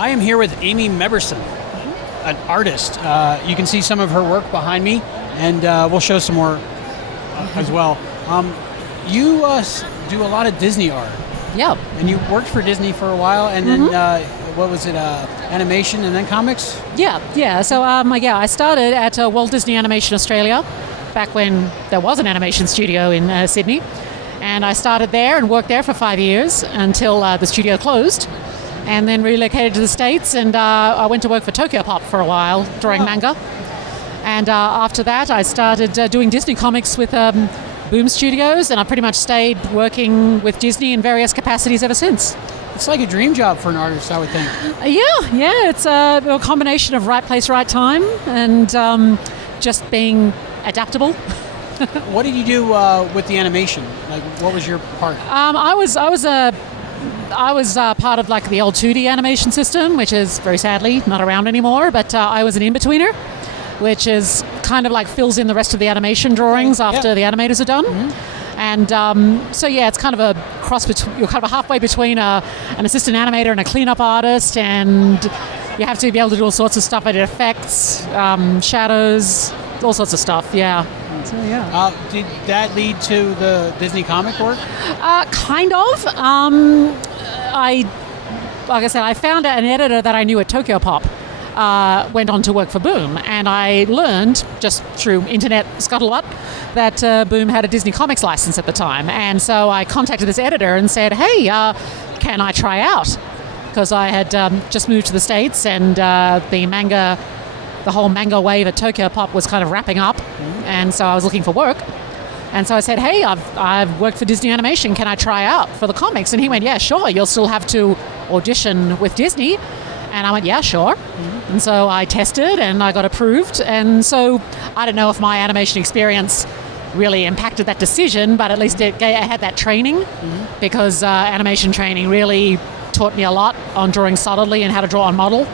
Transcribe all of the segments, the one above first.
I am here with Amy Mebberson, an artist. You can see some of her work behind me, and we'll show some more as well. You do a lot of Disney art. Yeah. And you worked for Disney for a while, and then what was it, animation and then comics? Yeah. So I started at Walt Disney Animation Australia back when there was an animation studio in Sydney. And I started there and worked there for 5 years until the studio closed, and then relocated to the States, and I went to work for Tokyo Pop for a while, drawing manga. And after that, I started doing Disney comics with Boom Studios, and I pretty much stayed working with Disney in various capacities ever since. It's like a dream job for an artist, I would think. Yeah. It's a combination of right place, right time, and just being adaptable. What did you do with the animation? Like, what was your part? I was part of like the old 2D animation system, which is very sadly not around anymore. But I was an in-betweener, which is kind of like fills in the rest of the animation drawings after the animators are done. And it's kind of a cross between. You're kind of halfway between an assistant animator and a cleanup artist, and you have to be able to do all sorts of stuff. I did effects, shadows, all sorts of stuff. Yeah. So, did that lead to the Disney comic work? Kind of. Like I said, I found an editor that I knew at Tokyo Pop. Went on to work for Boom, and I learned just through internet scuttlebutt that Boom had a Disney Comics license at the time. And so I contacted this editor and said, hey, can I try out? Because I had just moved to the States, and the whole manga wave at Tokyo Pop was kind of wrapping up, and so I was looking for work. And so I said, hey, I've worked for Disney Animation, can I try out for the comics? And he went, yeah, sure, you'll still have to audition with Disney. And I went, yeah, sure. And so I tested and I got approved. And so I don't know if my animation experience really impacted that decision, but at least I had that training because animation training really taught me a lot on drawing solidly and how to draw on model.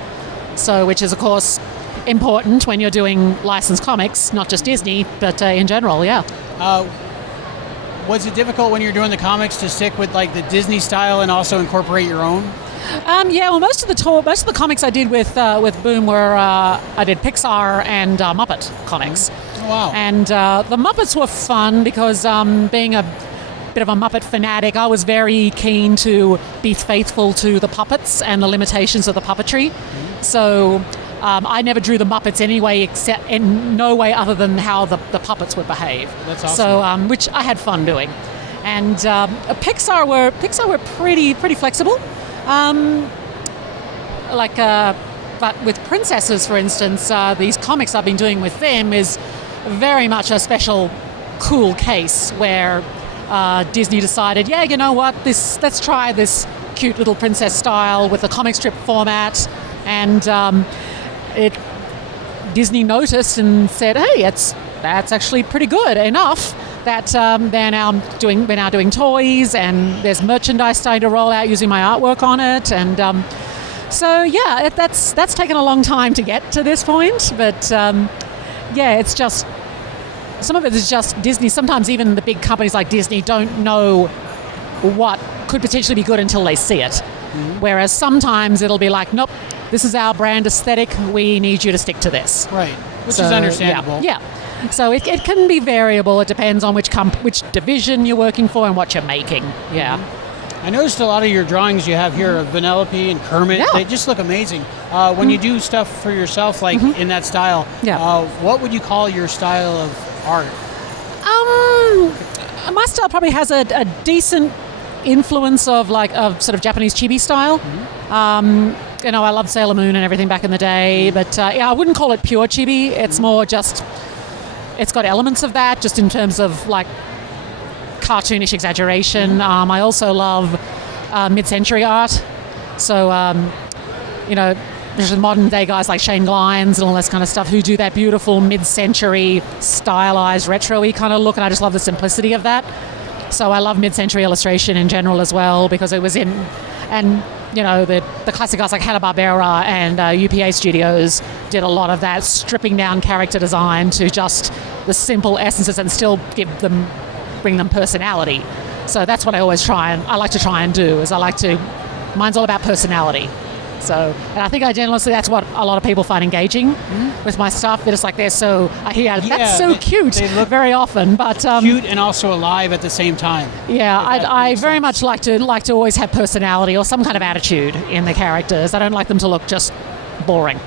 So, which is, of course, important when you're doing licensed comics, not just Disney, but in general, yeah. Was it difficult when you're doing the comics to stick with like the Disney style and also incorporate your own? Well, most of the comics I did with Boom were I did Pixar and Muppet comics. Oh, wow! And the Muppets were fun because being a bit of a Muppet fanatic, I was very keen to be faithful to the puppets and the limitations of the puppetry. So I never drew the Muppets anyway, except in no way other than how the puppets would behave. That's awesome. So which I had fun doing, and Pixar were pretty flexible. But with princesses, for instance, these comics I've been doing with them is very much a special, cool case where Disney decided, yeah, you know what, let's try this cute little princess style with a comic strip format, and Disney noticed and said, hey, that's actually pretty good enough. That we're now doing toys, and there's merchandise starting to roll out using my artwork on it, and that's taken a long time to get to this point. But it's just some of it is just Disney. Sometimes even the big companies like Disney don't know what could potentially be good until they see it. Whereas sometimes it'll be like, nope, this is our brand aesthetic. We need you to stick to this. Right, which is understandable. Yeah. So it can be variable. It depends on which division you're working for and what you're making. Yeah. I noticed a lot of your drawings you have here of Vanellope and Kermit. Yeah. They just look amazing. When you do stuff for yourself, like in that style, what would you call your style of art? My style probably has a decent influence of sort of Japanese chibi style. I loved Sailor Moon and everything back in the day, but I wouldn't call it pure chibi. It's more just. It's got elements of that, just in terms of like cartoonish exaggeration. I also love mid-century art. So, there's the modern day guys like Shane Glines and all this kind of stuff who do that beautiful mid-century stylized retro-y kind of look, and I just love the simplicity of that. So I love mid-century illustration in general as well, because it was in, and the classic guys like Hanna-Barbera and UPA Studios did a lot of that, stripping down character design to just the simple essences and still bring them personality. So that's what I like to try and do, is mine's all about personality. So, and I think honestly that's what a lot of people find engaging with my stuff. They're just like, that's so cute they look very often, but cute and also alive at the same time. yeah, I makes very sense. much like to always have personality or some kind of attitude in the characters. I don't like them to look just boring.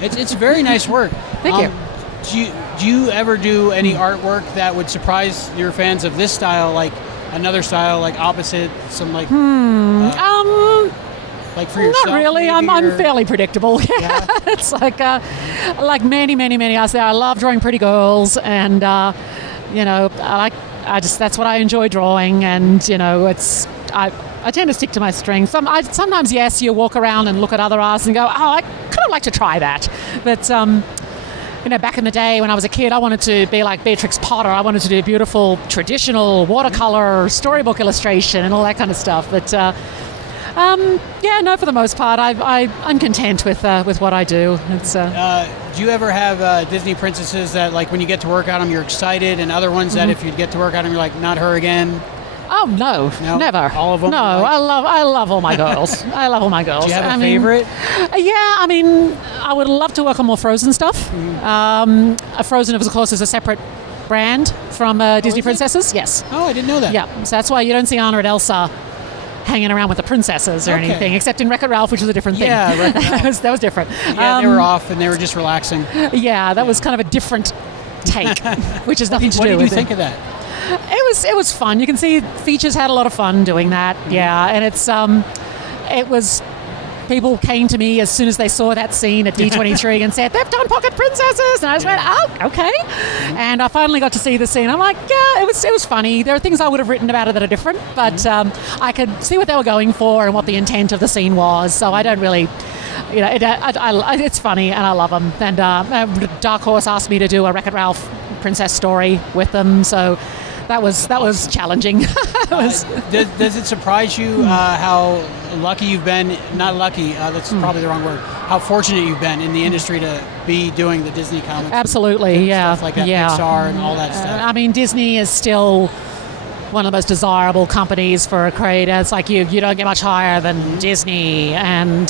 It's very nice work. Thank you. Do you ever do any artwork that would surprise your fans of this style, like another style, like opposite, some like like for yourself? Not really. maybe, I'm or- fairly predictable. Yeah. It's like many out there. I love drawing pretty girls, and that's what I enjoy drawing, and I tend to stick to my strengths. Sometimes, yes, you walk around and look at other artists and go, oh, I kind of like to try that. But, back in the day when I was a kid, I wanted to be like Beatrix Potter. I wanted to do beautiful, traditional watercolor, storybook illustration and all that kind of stuff. But, for the most part, I'm content with what I do. It's, do you ever have Disney princesses that, like, when you get to work on them, you're excited, and other ones that if you get to work on them, you're like, not her again? Oh no, No? never. All of them? No, Like- I love all my girls. I love all my girls. Do you have a I mean, favorite? Yeah, I mean, I would love to work on more Frozen stuff. Frozen, of course, is a separate brand from Disney is it? Princesses. Yes. Oh, I didn't know that. Yeah, so that's why you don't see Anna and Elsa hanging around with the princesses or Okay. anything, except in Wreck-It Ralph, which was a different thing. Yeah, Wreck-It Ralph. that was different. Yeah, they were off and they were just relaxing. Yeah, that was kind of a different take, which has nothing to What do did you with think it. of that? It was fun. You can see Features had a lot of fun doing that. Yeah, and it was. People came to me as soon as they saw that scene at D23 and said, they've done Pocket Princesses. And I just went, oh, okay. And I finally got to see the scene. I'm like, yeah, it was funny. There are things I would have written about it that are different, but I could see what they were going for and what the intent of the scene was. So I don't really, it's funny and I love them. And Dark Horse asked me to do a Wreck-It Ralph princess story with them. So that was challenging. Does it surprise you how lucky you've been? Not lucky, that's probably the wrong word. How fortunate you've been in the industry to be doing the Disney comics. Absolutely, and yeah. Stuff like that, yeah. Pixar and all that stuff. I mean, Disney is still one of the most desirable companies for a creator. It's like you don't get much higher than Disney, and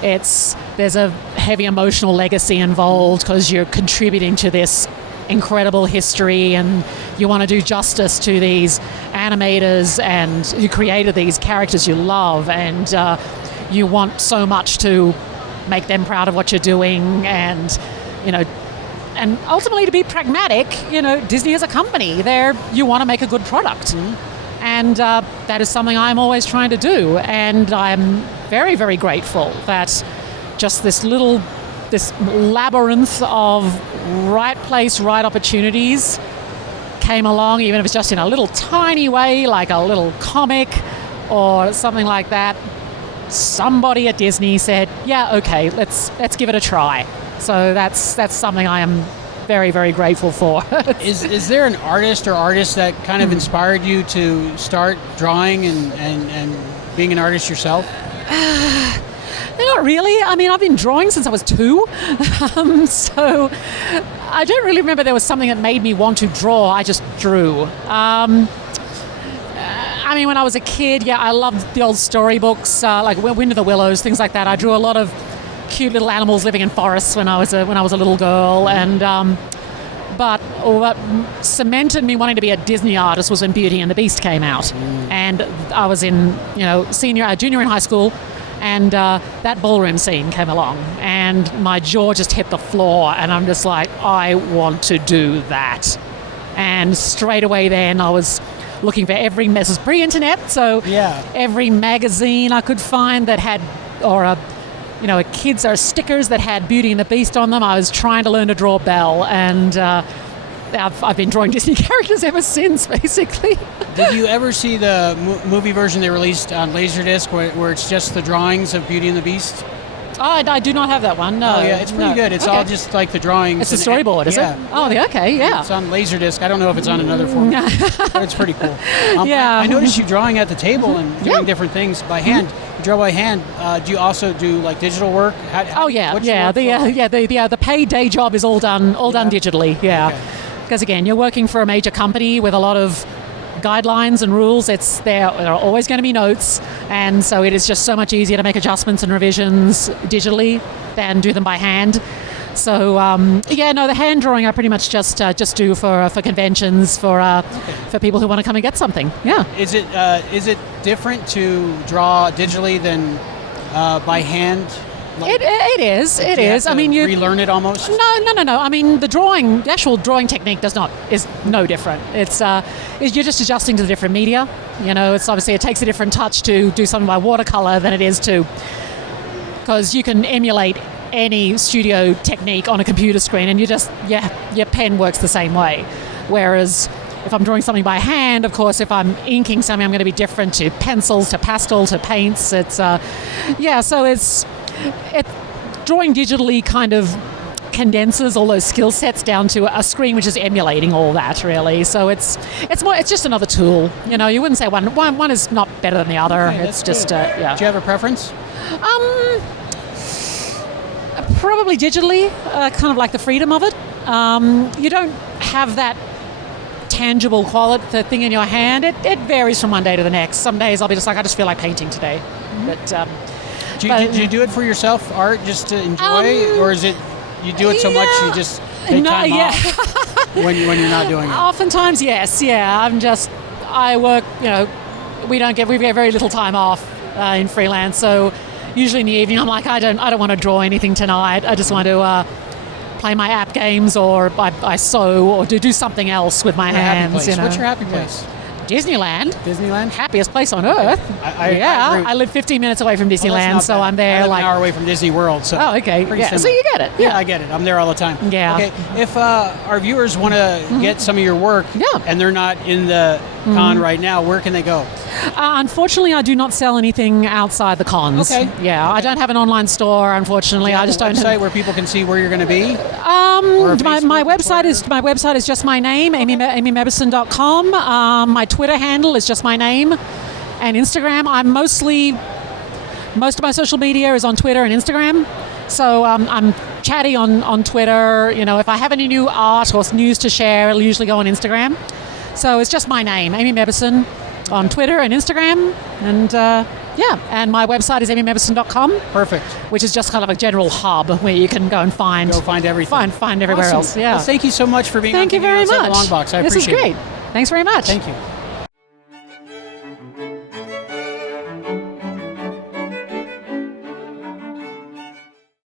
there's a heavy emotional legacy involved because you're contributing to this incredible history, and you want to do justice to these animators and who created these characters you love, and you want so much to make them proud of what you're doing, and and ultimately to be pragmatic. Disney is a company. You want to make a good product, and that is something I'm always trying to do, and I'm very, very grateful that just this labyrinth of right place, right opportunities came along, even if it's just in a little tiny way, like a little comic or something like that. Somebody at Disney said, yeah, okay, let's give it a try. So that's something I am very, very grateful for. Is there an artist or artists that kind of inspired you to start drawing and being an artist yourself? Not really. I mean, I've been drawing since I was 2, so I don't really remember there was something that made me want to draw. I just drew. I mean, when I was a kid, yeah, I loved the old storybooks, like Wind of the Willows, things like that. I drew a lot of cute little animals living in forests when I was a little girl, and but what cemented me wanting to be a Disney artist was when Beauty and the Beast came out, and I was in junior in high school. And that ballroom scene came along, and my jaw just hit the floor, and I'm just like, I want to do that. And straight away then I was looking for this was pre-internet, so Yeah. every magazine I could find that had, or kids or stickers that had Beauty and the Beast on them, I was trying to learn to draw Belle, and I've been drawing Disney characters ever since, basically. Did you ever see the movie version they released on Laserdisc where it's just the drawings of Beauty and the Beast? Oh, I do not have that one, no. Oh, yeah, it's pretty no. good. It's Okay. all just like the drawings. It's a and- storyboard, is yeah. it? Oh, okay, yeah. It's on Laserdisc. I don't know if it's on another format, but it's pretty cool. Yeah. I noticed you drawing at the table and doing Yeah. different things by hand. You draw by hand. Do you also do like digital work? Oh yeah, what's your yeah. workflow? The paid day job is all done Yeah. digitally. Yeah, Okay. because again, you're working for a major company with a lot of guidelines and rules. There are always going to be notes, and so it is just so much easier to make adjustments and revisions digitally than do them by hand. So the hand drawing I pretty much just do for conventions, for people who want to come and get something. Yeah. Is it different to draw digitally than by hand? It is. It is. I mean, you relearn it almost. No. I mean, the actual drawing technique is no different. You're just adjusting to the different media. It's obviously it takes a different touch to do something by watercolor than it is to, because you can emulate any studio technique on a computer screen, and your pen works the same way. Whereas if I'm drawing something by hand, of course, if I'm inking something, I'm going to be different to pencils, to pastel, to paints. So drawing digitally kind of condenses all those skill sets down to a screen which is emulating all that, really. So it's just another tool. You wouldn't say one is not better than the other. Okay, it's just Do you have a preference? Probably digitally, kind of like the freedom of it. You don't have that tangible quality, the thing in your hand. It varies from one day to the next. Some days I'll be just like, I just feel like painting today. Mm-hmm. Do you do it for yourself, art, just to enjoy, or is it you do it so much you just take time off when you're not doing it? Oftentimes, yes. Yeah, I work. We get very little time off in freelance, so usually in the evening I'm like, I don't want to draw anything tonight. I just want to play my app games, or I sew, or do something else with my hands. What's your happy place? Disneyland. Disneyland? Happiest place on earth. I agree. I live 15 minutes away from Disneyland, so I'm there. I live an hour away from Disney World. So okay. Yeah. So you get it. Yeah, I get it. I'm there all the time. Yeah. Okay. If our viewers want to get some of your work, and they're not in the con right now, where can they go? Unfortunately, I do not sell anything outside the cons. Okay. Yeah, I don't have an online store. Unfortunately, I just don't have a website where people can see where you're going to be. My website is just my name, amymebberson.com. My Twitter handle is just my name, and Instagram. Most of my social media is on Twitter and Instagram. So I'm chatty on Twitter. If I have any new art or news to share, it'll usually go on Instagram. So it's just my name, Amy Mebberson, on Twitter and Instagram, and and my website is amymebberson.com. Perfect. Which is just kind of a general hub where you can go and find everything. Find everywhere else. Yeah. Well, thank you so much for being Thank you very much. Longbox. I appreciate it. This is great. Thanks very much. Thank you.